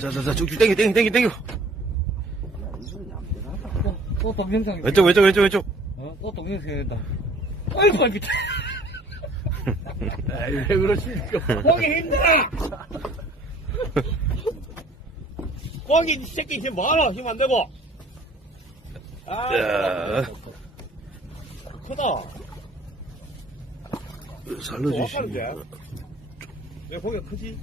자, 쭉 땡겨. 또 동영상. 왼쪽. 또 동영상 된다. 아이고, 밑에. 에이, 왜 그러십니까? 보기 힘들어! 거기 이 새끼 힘 많아. 힘 안 되고. 아, 야, 크다. 살려주시. 왜 고기가 크지?